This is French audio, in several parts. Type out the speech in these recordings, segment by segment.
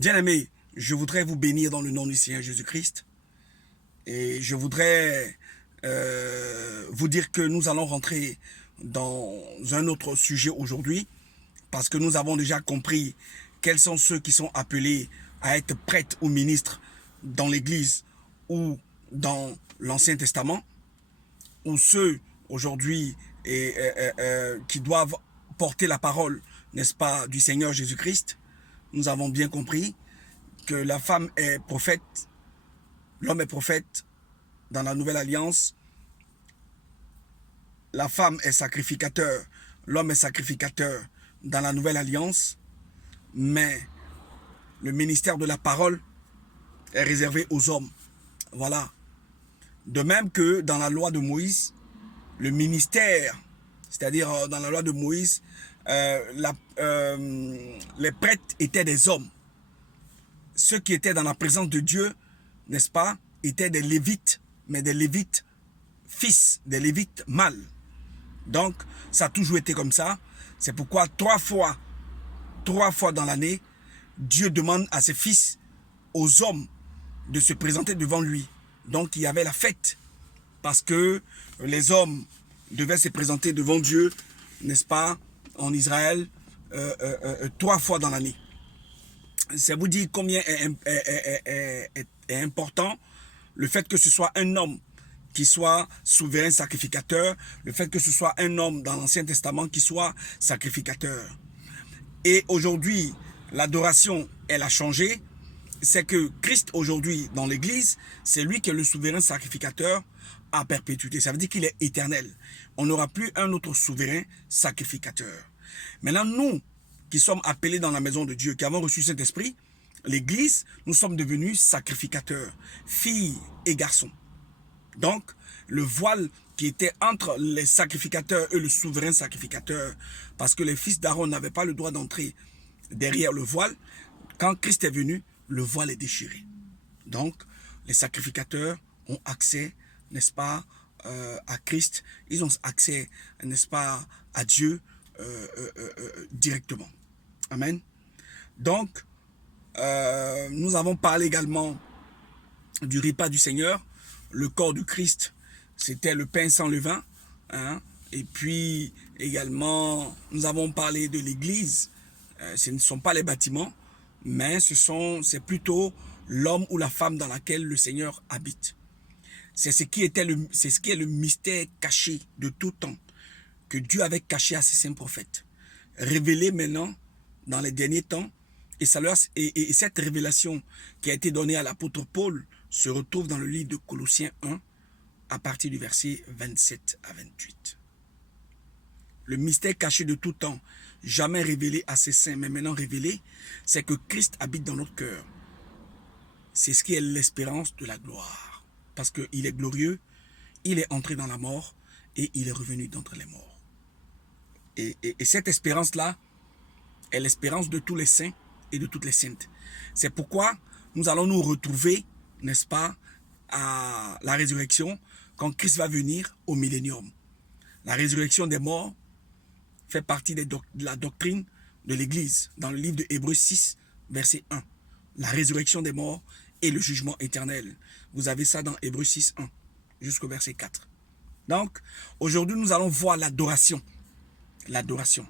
Bien-aimés, je voudrais vous bénir dans le nom du Seigneur Jésus-Christ. Et je voudrais vous dire que nous allons rentrer dans un autre sujet aujourd'hui, parce que nous avons déjà compris quels sont ceux qui sont appelés à être prêtres ou ministres dans l'Église ou dans l'Ancien Testament, ou ceux aujourd'hui qui doivent porter la parole, n'est-ce pas, du Seigneur Jésus-Christ. Nous avons bien compris que la femme est prophète, l'homme est prophète dans la Nouvelle Alliance. La femme est sacrificateur, l'homme est sacrificateur dans la Nouvelle Alliance. Mais le ministère de la parole est réservé aux hommes. Voilà. De même que dans la loi de Moïse, le ministère, c'est-à-dire dans la loi de Moïse, les prêtres étaient des hommes. Ceux qui étaient dans la présence de Dieu, n'est-ce pas, étaient des lévites, mais des lévites fils, des lévites mâles. Donc, ça a toujours été comme ça. C'est pourquoi trois fois dans l'année, Dieu demande à ses fils, aux hommes, de se présenter devant lui. Donc, il y avait la fête, parce que les hommes devaient se présenter devant Dieu, n'est-ce pas, en Israël, 3 fois dans l'année. Ça vous dit combien est important le fait que ce soit un homme qui soit souverain sacrificateur, le fait que ce soit un homme dans l'Ancien Testament qui soit sacrificateur. Et aujourd'hui, l'adoration, elle a changé. C'est que Christ aujourd'hui dans l'Église, c'est lui qui est le souverain sacrificateur à perpétuité. Ça veut dire qu'il est éternel. On n'aura plus un autre souverain sacrificateur. Maintenant, nous qui sommes appelés dans la maison de Dieu, qui avons reçu Saint-Esprit, l'Église, nous sommes devenus sacrificateurs, filles et garçons. Donc, le voile qui était entre les sacrificateurs et le souverain sacrificateur, parce que les fils d'Aaron n'avaient pas le droit d'entrer derrière le voile, quand Christ est venu, le voile est déchiré. Donc, les sacrificateurs ont accès, n'est-ce pas, à Christ. Ils ont accès, n'est-ce pas, à Dieu directement. Amen. Donc, nous avons parlé également du repas du Seigneur. Le corps du Christ, c'était le pain sans levain. Hein? Et puis, également, nous avons parlé de l'Église. Ce ne sont pas les bâtiments, mais c'est plutôt l'homme ou la femme dans laquelle le Seigneur habite. C'est ce qui est le mystère caché de tout temps, que Dieu avait caché à ses saints prophètes, révélé maintenant dans les derniers temps. Et cette révélation qui a été donnée à l'apôtre Paul se retrouve dans le livre de Colossiens 1, à partir du verset 27 à 28. Le mystère caché de tout temps, jamais révélé à ses saints, mais maintenant révélé, c'est que Christ habite dans notre cœur. C'est ce qui est l'espérance de la gloire. Parce qu'il est glorieux, il est entré dans la mort et il est revenu d'entre les morts. Et cette espérance-là est l'espérance de tous les saints et de toutes les saintes. C'est pourquoi nous allons nous retrouver, n'est-ce pas, à la résurrection, quand Christ va venir au millénium. La résurrection des morts fait partie de la doctrine de l'Église, dans le livre de Hébreux 6, verset 1. La résurrection des morts et le jugement éternel. Vous avez ça dans Hébreux 6, 1, jusqu'au verset 4. Donc, aujourd'hui, nous allons voir l'adoration. L'adoration.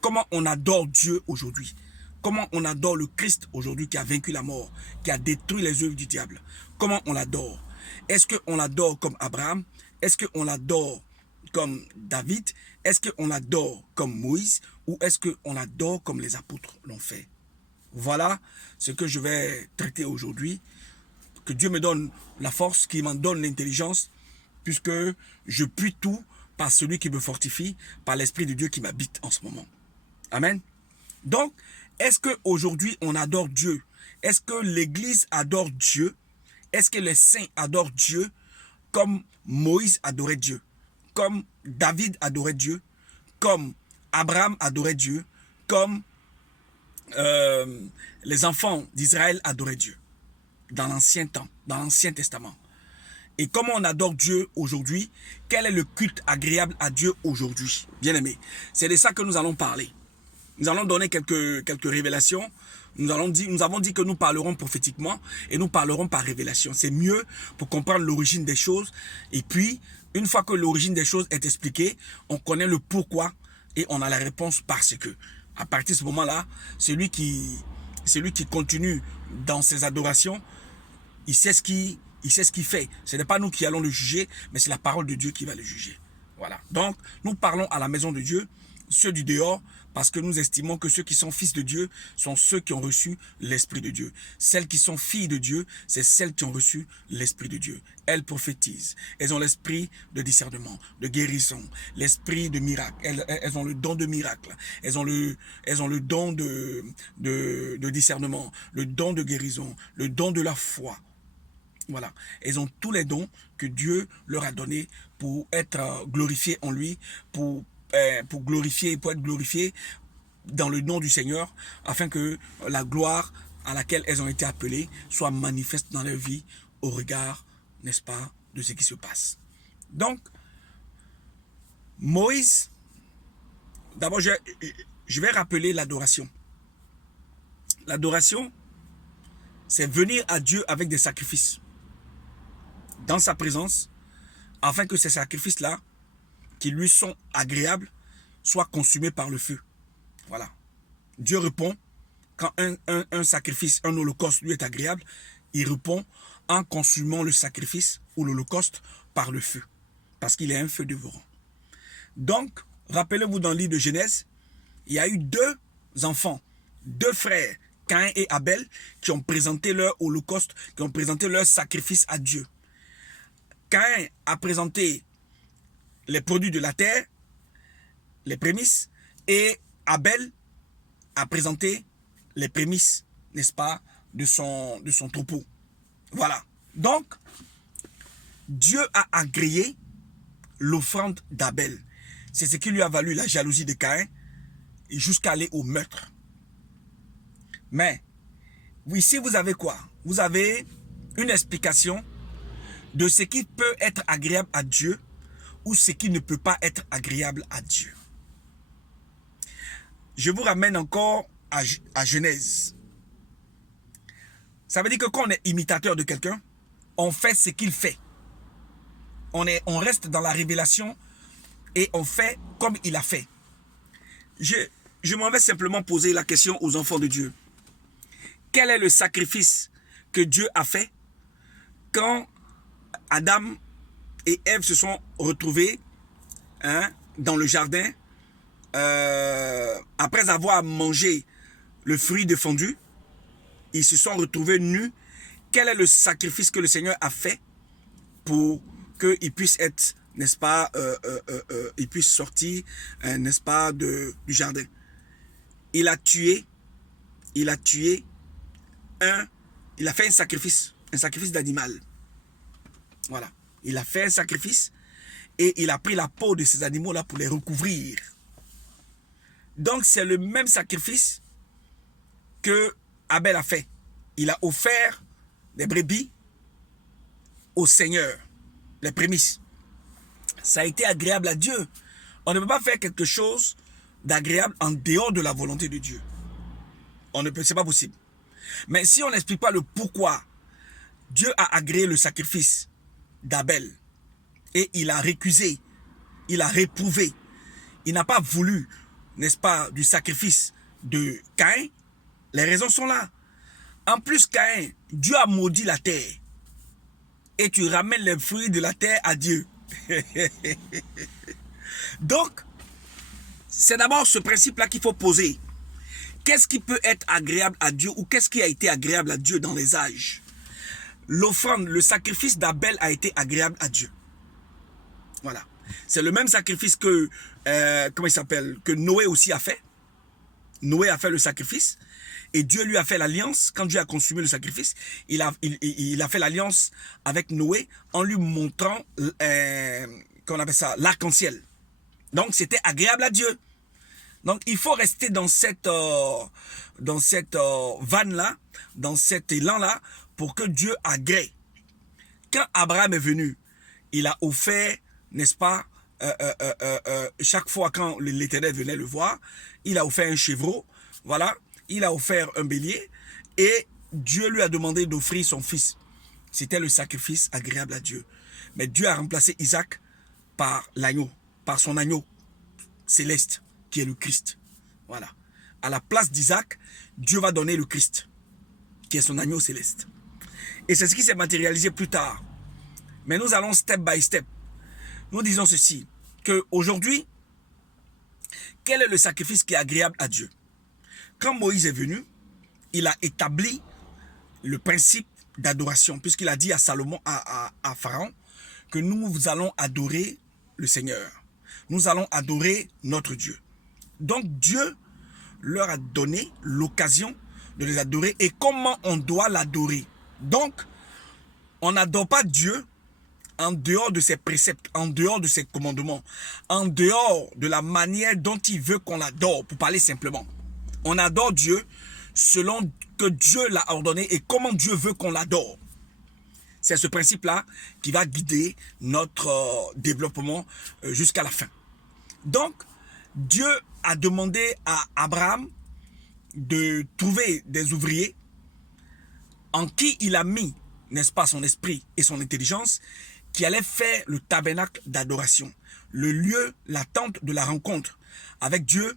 Comment on adore Dieu aujourd'hui? Comment on adore le Christ aujourd'hui qui a vaincu la mort, qui a détruit les œuvres du diable? Comment on l'adore? Est-ce qu'on l'adore comme Abraham? Est-ce qu'on l'adore comme David? Est-ce qu'on l'adore comme Moïse? Ou est-ce qu'on l'adore comme les apôtres l'ont fait? Voilà ce que je vais traiter aujourd'hui. Que Dieu me donne la force, qu'il m'en donne l'intelligence, puisque je puis tout par celui qui me fortifie, par l'Esprit de Dieu qui m'habite en ce moment. Amen. Donc, est-ce qu'aujourd'hui on adore Dieu? Est-ce que l'Église adore Dieu? Est-ce que les saints adorent Dieu comme Moïse adorait Dieu? Comme David adorait Dieu? Comme Abraham adorait Dieu? Comme les enfants d'Israël adoraient Dieu dans l'ancien temps, dans l'Ancien Testament? Et comment on adore Dieu aujourd'hui? Quel est le culte agréable à Dieu aujourd'hui? Bien aimé, c'est de ça que nous allons parler. Nous allons donner quelques révélations. Nous avons dit que nous parlerons prophétiquement et nous parlerons par révélation. C'est mieux pour comprendre l'origine des choses. Et puis, une fois que l'origine des choses est expliquée, on connaît le pourquoi et on a la réponse parce que. À partir de ce moment-là, celui qui continue dans ses adorations, il sait ce qu'il fait. Ce n'est pas nous qui allons le juger, mais c'est la parole de Dieu qui va le juger. Voilà. Donc, nous parlons à la maison de Dieu, ceux du dehors, parce que nous estimons que ceux qui sont fils de Dieu sont ceux qui ont reçu l'Esprit de Dieu. Celles qui sont filles de Dieu, c'est celles qui ont reçu l'Esprit de Dieu. Elles prophétisent. Elles ont l'esprit de discernement, de guérison, l'esprit de miracle. Elles ont le don de miracle. Elles ont le don de discernement, le don de guérison, le don de la foi. Voilà. Elles ont tous les dons que Dieu leur a donnés pour être glorifiés en lui, pour être glorifiées dans le nom du Seigneur, afin que la gloire à laquelle elles ont été appelées soit manifeste dans leur vie au regard, n'est-ce pas, de ce qui se passe. Donc, Moïse, d'abord je vais rappeler l'adoration. L'adoration, c'est venir à Dieu avec des sacrifices dans sa présence, afin que ces sacrifices-là, qui lui sont agréables, soient consumés par le feu. Voilà. Dieu répond, quand un sacrifice, un holocauste lui est agréable, il répond en consumant le sacrifice ou l'holocauste par le feu. Parce qu'il est un feu dévorant. Donc, rappelez-vous dans le livre de Genèse, il y a eu deux enfants, deux frères, Caïn et Abel, qui ont présenté leur holocauste, qui ont présenté leur sacrifice à Dieu. Caïn a présenté les produits de la terre, les prémices, et Abel a présenté les prémices, n'est-ce pas, de son troupeau. Voilà. Donc, Dieu a agréé l'offrande d'Abel. C'est ce qui lui a valu la jalousie de Caïn jusqu'à aller au meurtre. Mais, ici vous avez quoi? Vous avez une explication de ce qui peut être agréable à Dieu ou ce qui ne peut pas être agréable à Dieu. Je vous ramène encore à Genèse. Ça veut dire que quand on est imitateur de quelqu'un, on fait ce qu'il fait. On reste dans la révélation et on fait comme il a fait. Je m'en vais simplement poser la question aux enfants de Dieu. Quel est le sacrifice que Dieu a fait quand Adam et Ève se sont retrouvés dans le jardin après avoir mangé le fruit défendu? Ils se sont retrouvés nus. Quel est le sacrifice que le Seigneur a fait pour qu'ils puissent être, n'est-ce pas, ils puissent sortir, n'est-ce pas, du jardin? Il a fait un sacrifice d'animal. Voilà. Il a fait un sacrifice et il a pris la peau de ces animaux-là pour les recouvrir. Donc, c'est le même sacrifice que Abel a fait. Il a offert des brebis au Seigneur, les prémices. Ça a été agréable à Dieu. On ne peut pas faire quelque chose d'agréable en dehors de la volonté de Dieu. C'est pas possible. Mais si on n'explique pas le pourquoi Dieu a agréé le sacrifice d'Abel et il a récusé, il a réprouvé, il n'a pas voulu, n'est-ce pas, du sacrifice de Caïn, les raisons sont là. En plus, Caïn, Dieu a maudit la terre et tu ramènes les fruits de la terre à Dieu. Donc, c'est d'abord ce principe-là qu'il faut poser. Qu'est-ce qui peut être agréable à Dieu ou qu'est-ce qui a été agréable à Dieu dans les âges? L'offrande, le sacrifice d'Abel a été agréable à Dieu. Voilà. C'est le même sacrifice que, que Noé aussi a fait. Noé a fait le sacrifice et Dieu lui a fait l'alliance. Quand Dieu a consumé le sacrifice, il a fait l'alliance avec Noé en lui montrant, qu'on appelle ça, l'arc-en-ciel. Donc, c'était agréable à Dieu. Donc, il faut rester dans cette vanne-là, dans cet élan-là, pour que Dieu agrée. Quand Abraham est venu, il a offert, n'est-ce pas, chaque fois quand l'Éternel venait le voir, il a offert un chevreau, voilà, il a offert un bélier, et Dieu lui a demandé d'offrir son fils. C'était le sacrifice agréable à Dieu. Mais Dieu a remplacé Isaac par l'agneau, par son agneau céleste, qui est le Christ. Voilà. À la place d'Isaac, Dieu va donner le Christ, qui est son agneau céleste. Et c'est ce qui s'est matérialisé plus tard. Mais nous allons step by step. Nous disons ceci, qu'aujourd'hui, quel est le sacrifice qui est agréable à Dieu? Quand Moïse est venu, il a établi le principe d'adoration, puisqu'il a dit à Salomon, à Pharaon, que nous allons adorer le Seigneur. Nous allons adorer notre Dieu. Donc Dieu leur a donné l'occasion de les adorer et comment on doit l'adorer. Donc, on n'adore pas Dieu en dehors de ses préceptes, en dehors de ses commandements, en dehors de la manière dont il veut qu'on l'adore, pour parler simplement. On adore Dieu selon que Dieu l'a ordonné et comment Dieu veut qu'on l'adore. C'est ce principe-là qui va guider notre développement jusqu'à la fin. Donc, Dieu a demandé à Abraham de trouver des ouvriers en qui il a mis, n'est-ce pas, son esprit et son intelligence, qui allaient faire le tabernacle d'adoration, le lieu, la tente de la rencontre avec Dieu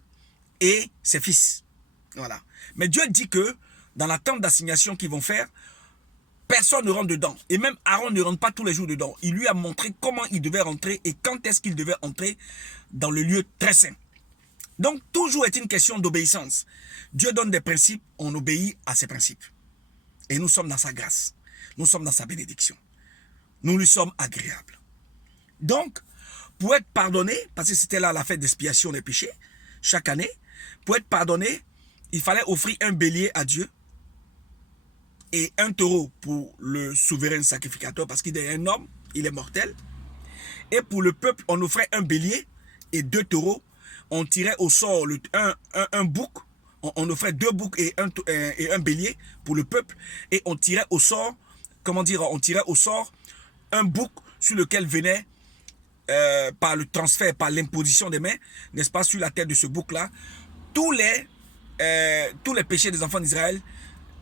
et ses fils. Voilà. Mais Dieu dit que dans la tente d'assignation qu'ils vont faire, personne ne rentre dedans. Et même Aaron ne rentre pas tous les jours dedans. Il lui a montré comment il devait rentrer et quand est-ce qu'il devait entrer dans le lieu très saint. Donc, toujours est une question d'obéissance. Dieu donne des principes, on obéit à ces principes. Et nous sommes dans sa grâce. Nous sommes dans sa bénédiction. Nous lui sommes agréables. Donc, pour être pardonné, parce que c'était là la fête d'expiation des péchés, chaque année, pour être pardonné, il fallait offrir un bélier à Dieu et un taureau pour le souverain sacrificateur, parce qu'il est un homme, il est mortel. Et pour le peuple, on offrait un bélier et 2 taureaux. On tirait au sort un bouc. On offrait 2 boucs et un bélier pour le peuple. Et on tirait au sort, on tirait au sort un bouc sur lequel venait, par le transfert, par l'imposition des mains, n'est-ce pas, sur la tête de ce bouc-là, tous les péchés des enfants d'Israël.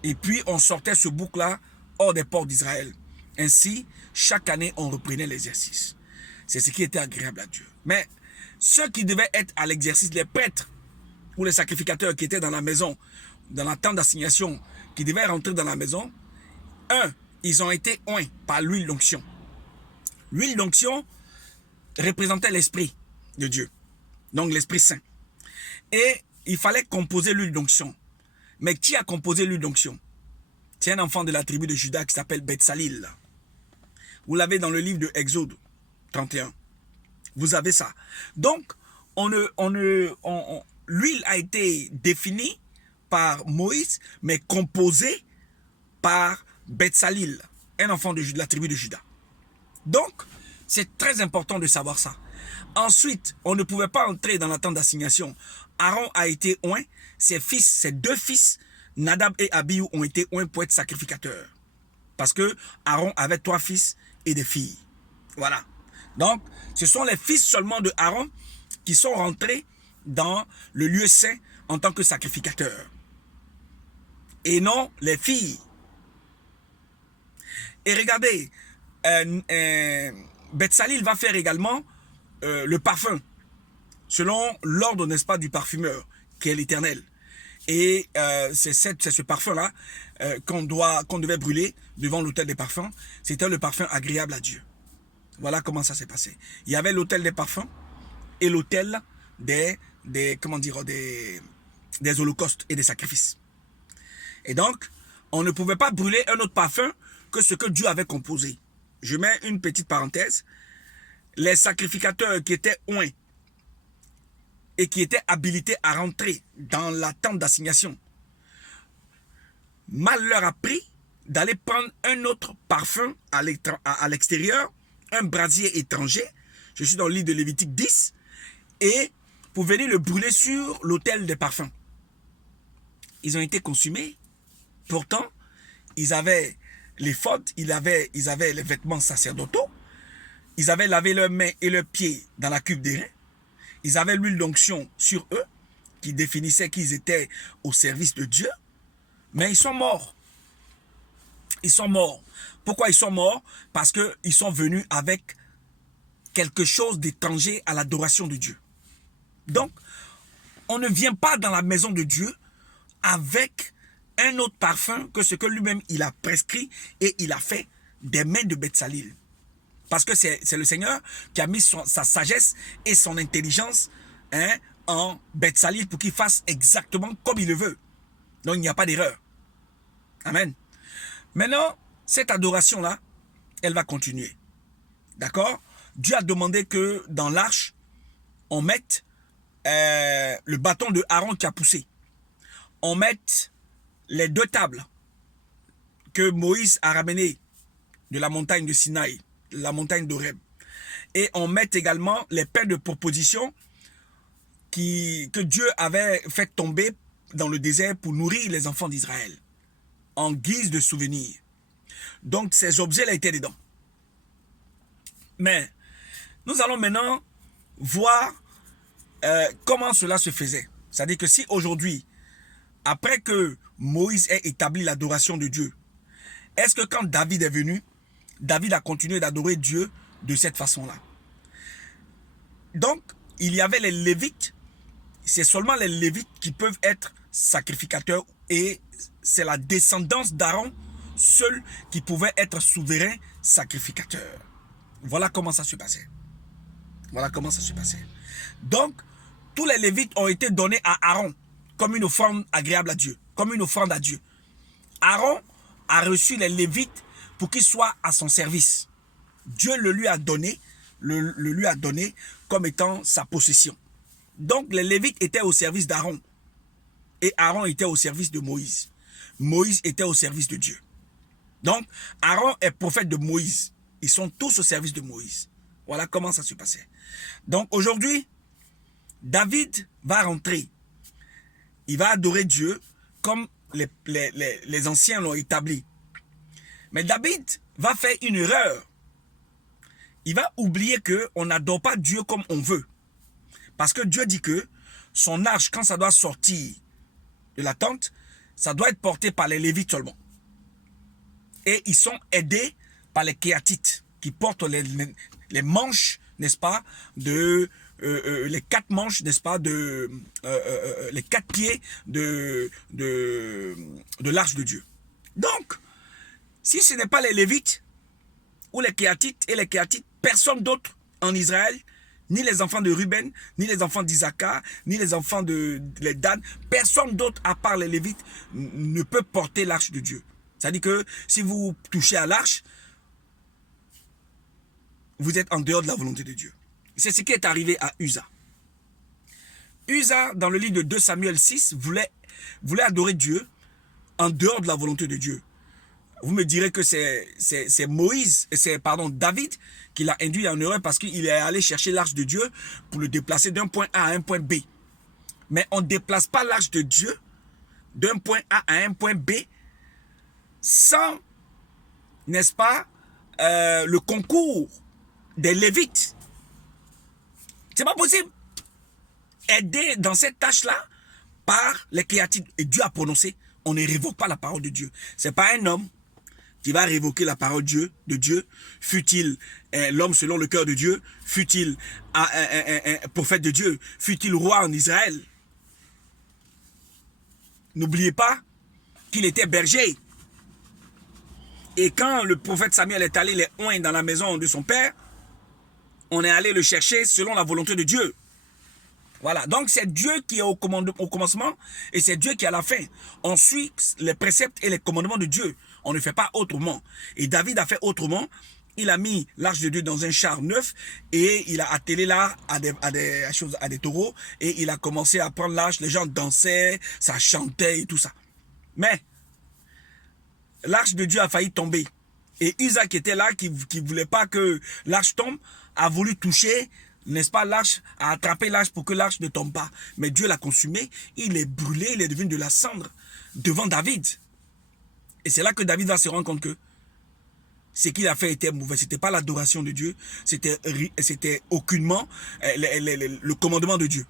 Et puis on sortait ce bouc-là hors des portes d'Israël. Ainsi, chaque année, on reprenait l'exercice. C'est ce qui était agréable à Dieu. Mais ceux qui devaient être à l'exercice, les prêtres ou les sacrificateurs qui étaient dans la maison, dans la tente d'assignation, qui devaient rentrer dans la maison, ils ont été oints par l'huile d'onction. L'huile d'onction représentait l'esprit de Dieu, donc l'Esprit Saint. Et il fallait composer l'huile d'onction. Mais qui a composé l'huile d'onction? C'est un enfant de la tribu de Juda qui s'appelle Betsalil. Vous l'avez dans le livre de Exode 31. Vous avez ça. Donc, l'huile a été définie par Moïse, mais composée par Betsalil, un enfant de la tribu de Juda. Donc, c'est très important de savoir ça. Ensuite, on ne pouvait pas entrer dans la tente d'assignation. Aaron a été oint, ses 2 fils, Nadab et Abihu, ont été oints pour être sacrificateurs. Parce que Aaron avait 3 fils et des filles. Voilà. Donc, ce sont les fils seulement de Aaron qui sont rentrés dans le lieu saint en tant que sacrificateurs. Et non les filles. Et regardez, Betsalil va faire également le parfum, selon l'ordre, n'est-ce pas, du parfumeur, qui est l'Éternel. Et c'est ce parfum-là qu'on devait brûler devant l'autel des parfums. C'était le parfum agréable à Dieu. Voilà comment ça s'est passé. Il y avait l'autel des parfums et l'autel des holocaustes et des sacrifices. Et donc, on ne pouvait pas brûler un autre parfum que ce que Dieu avait composé. Je mets une petite parenthèse. Les sacrificateurs qui étaient oints et qui étaient habilités à rentrer dans la tente d'assignation, mal leur a pris d'aller prendre un autre parfum à l'extérieur, un brasier étranger. Je suis dans le livre de Lévitique 10, et pour venir le brûler sur l'autel des parfums. Ils ont été consumés. Pourtant, ils avaient les l'éphod, ils avaient les vêtements sacerdotaux, Ils avaient lavé leurs mains et leurs pieds dans la cuve d'airain. Ils avaient l'huile d'onction sur eux, qui définissait qu'ils étaient au service de Dieu. Mais ils sont morts. Ils sont morts. Pourquoi ils sont morts? Parce qu'ils sont venus avec quelque chose d'étranger à l'adoration de Dieu. Donc, on ne vient pas dans la maison de Dieu avec un autre parfum que ce que lui-même il a prescrit et il a fait des mains de Betsalil. Parce que c'est le Seigneur qui a mis sa sagesse et son intelligence en Betsalil pour qu'il fasse exactement comme il le veut. Donc il n'y a pas d'erreur. Amen. Maintenant, cette adoration-là, elle va continuer. D'accord? Dieu a demandé que dans l'arche, on mette le bâton de Aaron qui a poussé. On mette les 2 tables que Moïse a ramenées de la montagne de Sinaï, de la montagne d'Horeb. Et on mette également les pains de proposition que Dieu avait fait tomber dans le désert pour nourrir les enfants d'Israël, en guise de souvenir. Donc ces objets-là étaient dedans. Mais nous allons maintenant voir comment cela se faisait. C'est-à-dire que si aujourd'hui, après que Moïse ait établi l'adoration de Dieu, est-ce que quand David est venu, David a continué d'adorer Dieu de cette façon-là? Donc, il y avait les Lévites. C'est seulement les Lévites qui peuvent être sacrificateurs et c'est la descendance d'Aaron seul qui pouvait être souverain sacrificateur. Voilà comment ça se passait. Voilà comment ça se passait. Donc, tous les Lévites ont été donnés à Aaron comme une offrande agréable à Dieu, comme une offrande à Dieu. Aaron a reçu les Lévites pour qu'ils soient à son service. Dieu le lui a donné, le lui a donné comme étant sa possession. Donc les Lévites étaient au service d'Aaron et Aaron était au service de Moïse. Moïse était au service de Dieu. Donc Aaron est prophète de Moïse. Ils sont tous au service de Moïse. Voilà comment ça se passait. Donc aujourd'hui, David va rentrer. Il va adorer Dieu comme les anciens l'ont établi. Mais David va faire une erreur. Il va oublier qu'on n'adore pas Dieu comme on veut. Parce que Dieu dit que son arche, quand ça doit sortir de la tente, ça doit être porté par les Lévites seulement. Et ils sont aidés par les Kéatites qui portent les manches, n'est-ce pas, les 4 manches, n'est-ce pas, les 4 pieds de l'arche de Dieu. Donc, si ce n'est pas les Lévites ou les Kéatites, et les Kéatites, personne d'autre en Israël, ni les enfants de Ruben, ni les enfants d'Isaacar, ni les enfants de Dan, personne d'autre à part les Lévites ne peut porter l'arche de Dieu. C'est-à-dire que si vous touchez à l'arche, vous êtes en dehors de la volonté de Dieu. C'est ce qui est arrivé à Uza. Uza, dans le livre de 2 Samuel 6, voulait adorer Dieu en dehors de la volonté de Dieu. Vous me direz que c'est David qui l'a induit en erreur parce qu'il est allé chercher l'arche de Dieu pour le déplacer d'un point A à un point B. Mais on ne déplace pas l'arche de Dieu d'un point A à un point B sans, n'est-ce pas, le concours des Lévites. C'est pas possible. Aidé dans cette tâche-là par les Kéatites. Et Dieu a prononcé, on ne révoque pas la parole de Dieu. C'est pas un homme qui va révoquer la parole de Dieu, fût-il l'homme selon le cœur de Dieu, fût-il un prophète de Dieu, fût-il roi en Israël. N'oubliez pas qu'il était berger. Et quand le prophète Samuel est allé les oindre dans la maison de son père, on est allé le chercher selon la volonté de Dieu. Voilà, donc c'est Dieu qui est au commencement et c'est Dieu qui est à la fin. On suit les préceptes et les commandements de Dieu. On ne fait pas autrement. Et David a fait autrement. Il a mis l'arche de Dieu dans un char neuf et il a attelé là à des taureaux et il a commencé à prendre l'arche. Les gens dansaient, ça chantait et tout ça. Mais l'arche de Dieu a failli tomber. Et Uza qui était là, qui ne voulait pas que l'arche tombe, a voulu toucher, n'est-ce pas, l'arche, a attrapé l'arche pour que l'arche ne tombe pas. Mais Dieu l'a consumé, il est brûlé, il est devenu de la cendre devant David. Et c'est là que David va se rendre compte que Ce qu'il a fait était mauvais. Ce n'était pas l'adoration de Dieu. C'était aucunement le commandement de Dieu.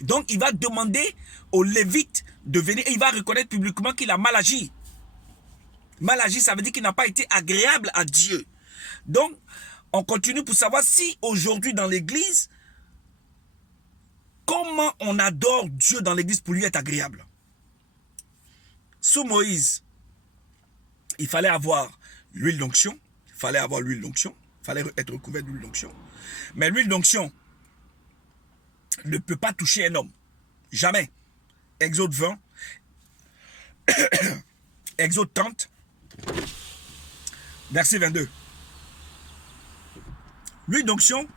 Donc, il va demander aux Lévites de venir et il va reconnaître publiquement qu'il a mal agi. Mal agi, ça veut dire qu'il n'a pas été agréable à Dieu. Donc, on continue pour savoir si aujourd'hui dans l'église, comment on adore Dieu dans l'église pour lui être agréable. Sous Moïse, il fallait avoir l'huile d'onction. Il fallait avoir l'huile d'onction. Il fallait être recouvert d'huile d'onction. Mais l'huile d'onction ne peut pas toucher un homme. Jamais. Exode 20. Exode 30. Verset 22. L'huile d'onction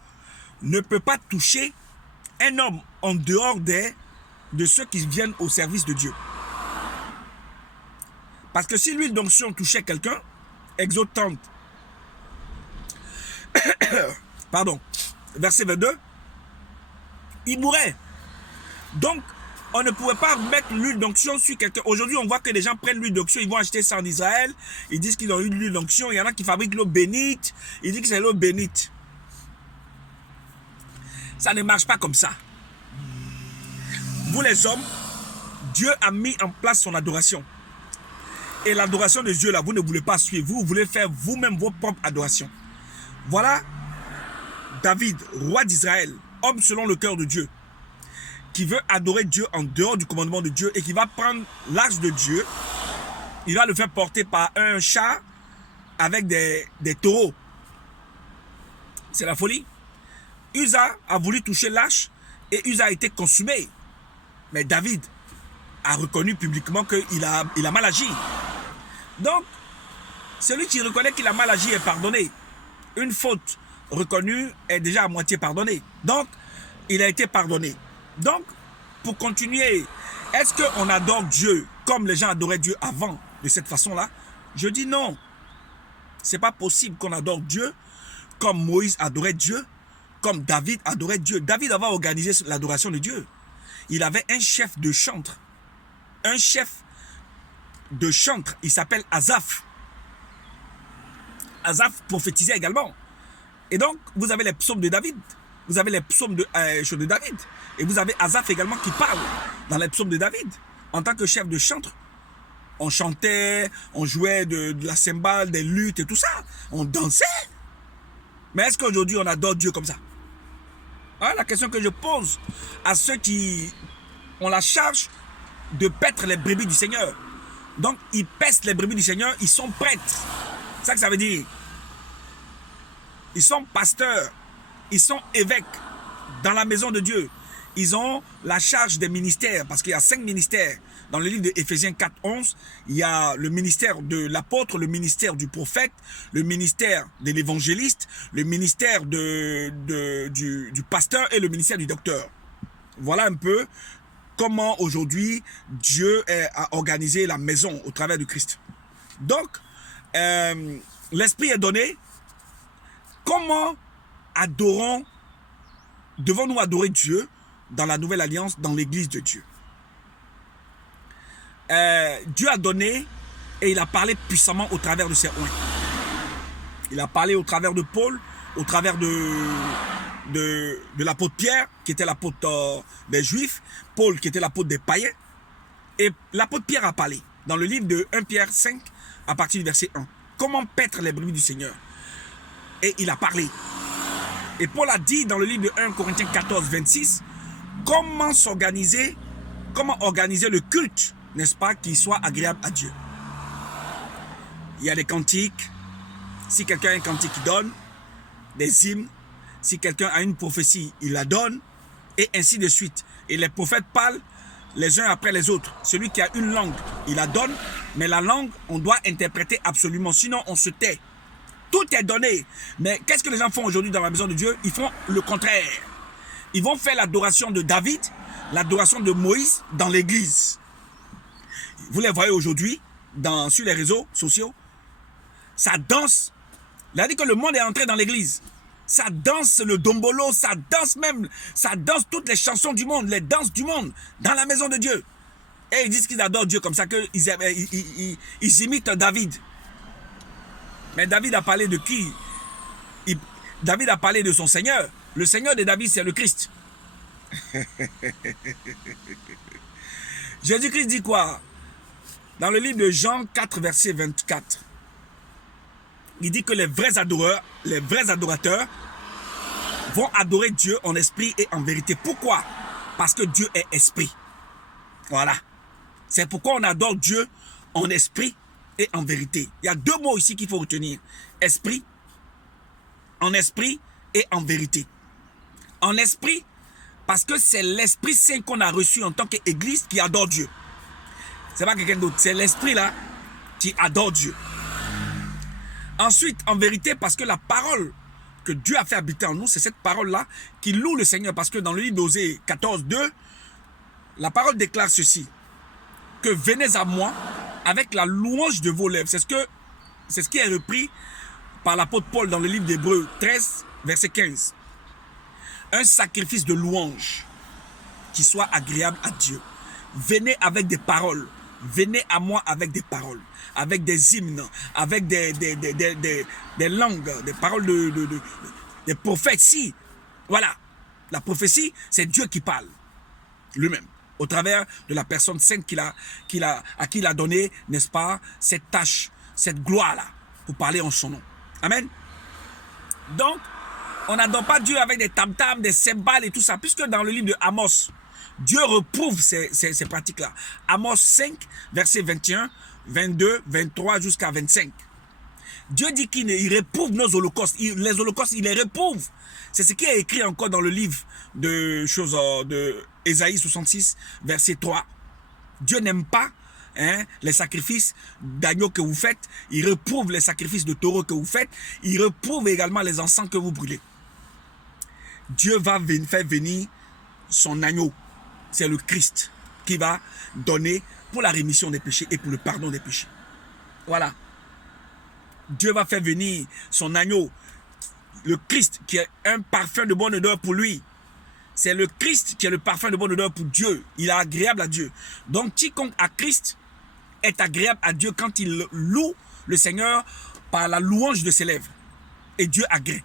ne peut pas toucher un homme en dehors de ceux qui viennent au service de Dieu. Parce que si l'huile d'onction touchait quelqu'un, Exode 30, pardon, verset 22, il mourrait. Donc, on ne pouvait pas mettre l'huile d'onction sur quelqu'un. Aujourd'hui, on voit que les gens prennent l'huile d'onction, ils vont acheter ça en Israël, ils disent qu'ils ont eu de l'huile d'onction, il y en a qui fabriquent l'eau bénite, ils disent que c'est l'eau bénite. Ça ne marche pas comme ça. Vous les hommes, Dieu a mis en place son adoration. Et l'adoration de Dieu là, vous ne voulez pas suivre, vous voulez faire vous-même vos propres adorations. Voilà David, roi d'Israël, homme selon le cœur de Dieu, qui veut adorer Dieu en dehors du commandement de Dieu et qui va prendre l'arche de Dieu, il va le faire porter par un chat avec des taureaux. C'est la folie. Uza a voulu toucher l'arche et Uza a été consumé. Mais David a reconnu publiquement qu'il a mal agi. Donc, celui qui reconnaît qu'il a mal agi est pardonné. Une faute reconnue est déjà à moitié pardonnée. Donc, il a été pardonné. Donc, pour continuer, est-ce qu'on adore Dieu comme les gens adoraient Dieu avant, de cette façon-là? Je dis non. C'est pas possible qu'on adore Dieu comme Moïse adorait Dieu, comme David adorait Dieu. David avait organisé l'adoration de Dieu. Il avait un chef de chantre. Un chef de chantre, il s'appelle Asaph. Asaph prophétisait également. Et donc, vous avez les psaumes de David. Vous avez les psaumes de David. Et vous avez Asaph également qui parle dans les psaumes de David. En tant que chef de chantre, on chantait, on jouait de la cymbale, des luttes et tout ça. On dansait. Mais est-ce qu'aujourd'hui, on adore Dieu comme ça? Voilà la question que je pose à ceux qui ont la charge de paître les brebis du Seigneur. Donc, ils pèsent les brebis du Seigneur, ils sont prêtres. C'est ça que ça veut dire. Ils sont pasteurs, ils sont évêques dans la maison de Dieu. Ils ont la charge des ministères, parce qu'il y a 5 ministères. Dans le livre de Éphésiens 4, 11, il y a le ministère de l'apôtre, le ministère du prophète, le ministère de l'évangéliste, le ministère du pasteur et le ministère du docteur. Voilà un peu comment aujourd'hui Dieu a organisé la maison au travers du Christ. Donc, l'Esprit est donné. Comment devons-nous adorer Dieu dans la nouvelle alliance, dans l'église de Dieu? Dieu a donné et il a parlé puissamment au travers de ses oints. Il a parlé au travers de Paul, au travers de l'apôtre Pierre, qui était l'apôtre des Juifs, Paul qui était l'apôtre des païens. Et l'apôtre Pierre a parlé dans le livre de 1 Pierre 5, à partir du verset 1. Comment paître les brebis du Seigneur? Et il a parlé. Et Paul a dit dans le livre de 1 Corinthiens 14, 26, comment organiser le culte, n'est-ce pas, qui soit agréable à Dieu. Il y a des cantiques. Si quelqu'un a un cantique, il donne. Des hymnes. Si quelqu'un a une prophétie, il la donne. Et ainsi de suite. Et les prophètes parlent les uns après les autres. Celui qui a une langue, il la donne. Mais la langue, on doit interpréter absolument. Sinon, on se tait. Tout est donné. Mais qu'est-ce que les gens font aujourd'hui dans la maison de Dieu? Ils font le contraire. Ils vont faire l'adoration de David, l'adoration de Moïse dans l'église. Vous les voyez aujourd'hui sur les réseaux sociaux. Ça danse. Il a dit que le monde est entré dans l'église. Ça danse le dombolo, ça danse toutes les chansons du monde, les danses du monde dans la maison de Dieu. Et ils disent qu'ils adorent Dieux comme ça, qu'ils imitent David. Mais David a parlé de qui? David a parlé de son Seigneur. Le Seigneur de David, c'est le Christ. Jésus-Christ dit quoi? Dans le livre de Jean 4, verset 24. Il dit que les vrais adorateurs vont adorer Dieu en esprit et en vérité. Pourquoi? Parce que Dieu est esprit. Voilà. C'est pourquoi on adore Dieu en esprit et en vérité. Il y a deux mots ici qu'il faut retenir. Esprit, en esprit et en vérité. En esprit, parce que c'est l'Esprit Saint qu'on a reçu en tant qu'Église qui adore Dieu. C'est pas quelqu'un d'autre, c'est l'Esprit là qui adore Dieu. Ensuite, en vérité, parce que la parole que Dieu a fait habiter en nous, c'est cette parole-là qui loue le Seigneur. Parce que dans le livre d'Osée 14, 2, la parole déclare ceci, que venez à moi avec la louange de vos lèvres. C'est ce qui est repris par l'apôtre Paul dans le livre d'Hébreux 13, verset 15. Un sacrifice de louange qui soit agréable à Dieu. Venez avec des paroles. Venez à moi avec des paroles, avec des hymnes, avec des langues, des paroles des prophéties. Voilà. La prophétie, c'est Dieu qui parle lui-même, au travers de la personne sainte à qui il a donné, n'est-ce pas, cette tâche, cette gloire-là, pour parler en son nom. Amen. Donc, on n'adore pas Dieu avec des tam-tams, des cymbales et tout ça, puisque dans le livre de Amos, Dieu reprouve ces pratiques-là. Amos 5, verset 21, 22, 23 jusqu'à 25. Dieu dit qu'il réprouve nos holocaustes. Les holocaustes, il les réprouve. C'est ce qui est écrit encore dans le livre de Ésaïe 66, verset 3. Dieu n'aime pas les sacrifices d'agneaux que vous faites. Il réprouve les sacrifices de taureaux que vous faites. Il réprouve également les encens que vous brûlez. Dieu va faire venir son agneau. C'est le Christ qui va donner pour la rémission des péchés et pour le pardon des péchés. Voilà. Dieu va faire venir son agneau, le Christ qui est un parfum de bonne odeur pour lui. C'est le Christ qui est le parfum de bonne odeur pour Dieu. Il est agréable à Dieu. Donc quiconque a Christ est agréable à Dieu quand il loue le Seigneur par la louange de ses lèvres. Et Dieu agrée.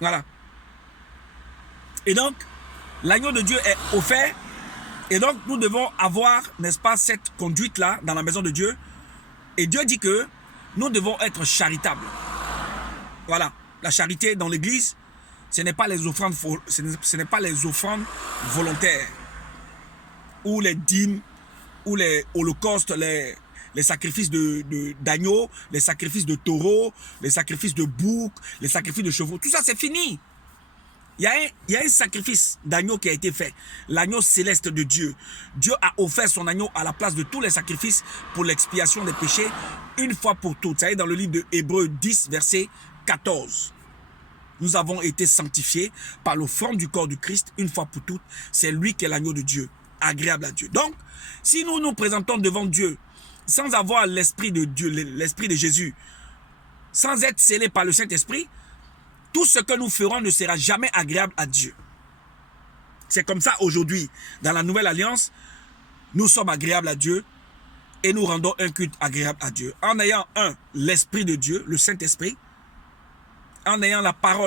Voilà. Et donc, l'agneau de Dieu est offert. Et donc, nous devons avoir, n'est-ce pas, cette conduite-là dans la maison de Dieu. Et Dieu dit que nous devons être charitables. Voilà. La charité dans l'église, ce n'est pas les offrandes, ce n'est pas les offrandes volontaires. Ou les dîmes, ou les holocaustes, les sacrifices d'agneaux, les sacrifices de taureaux, les sacrifices de boucs, les sacrifices de chevaux. Tout ça, c'est fini. Il y a un sacrifice d'agneau qui a été fait. L'agneau céleste de Dieu. Dieu a offert son agneau à la place de tous les sacrifices pour l'expiation des péchés, une fois pour toutes. Ça y est, dans le livre de Hébreux 10, verset 14. Nous avons été sanctifiés par l'offrande du corps du Christ, une fois pour toutes. C'est lui qui est l'agneau de Dieu, agréable à Dieu. Donc, si nous nous présentons devant Dieu, sans avoir l'esprit de Dieu, l'esprit de Jésus, sans être scellés par le Saint-Esprit, tout ce que nous ferons ne sera jamais agréable à Dieu. C'est comme ça aujourd'hui. Dans la nouvelle alliance, nous sommes agréables à Dieu et nous rendons un culte agréable à Dieu. En ayant l'Esprit de Dieu, le Saint-Esprit, en ayant la parole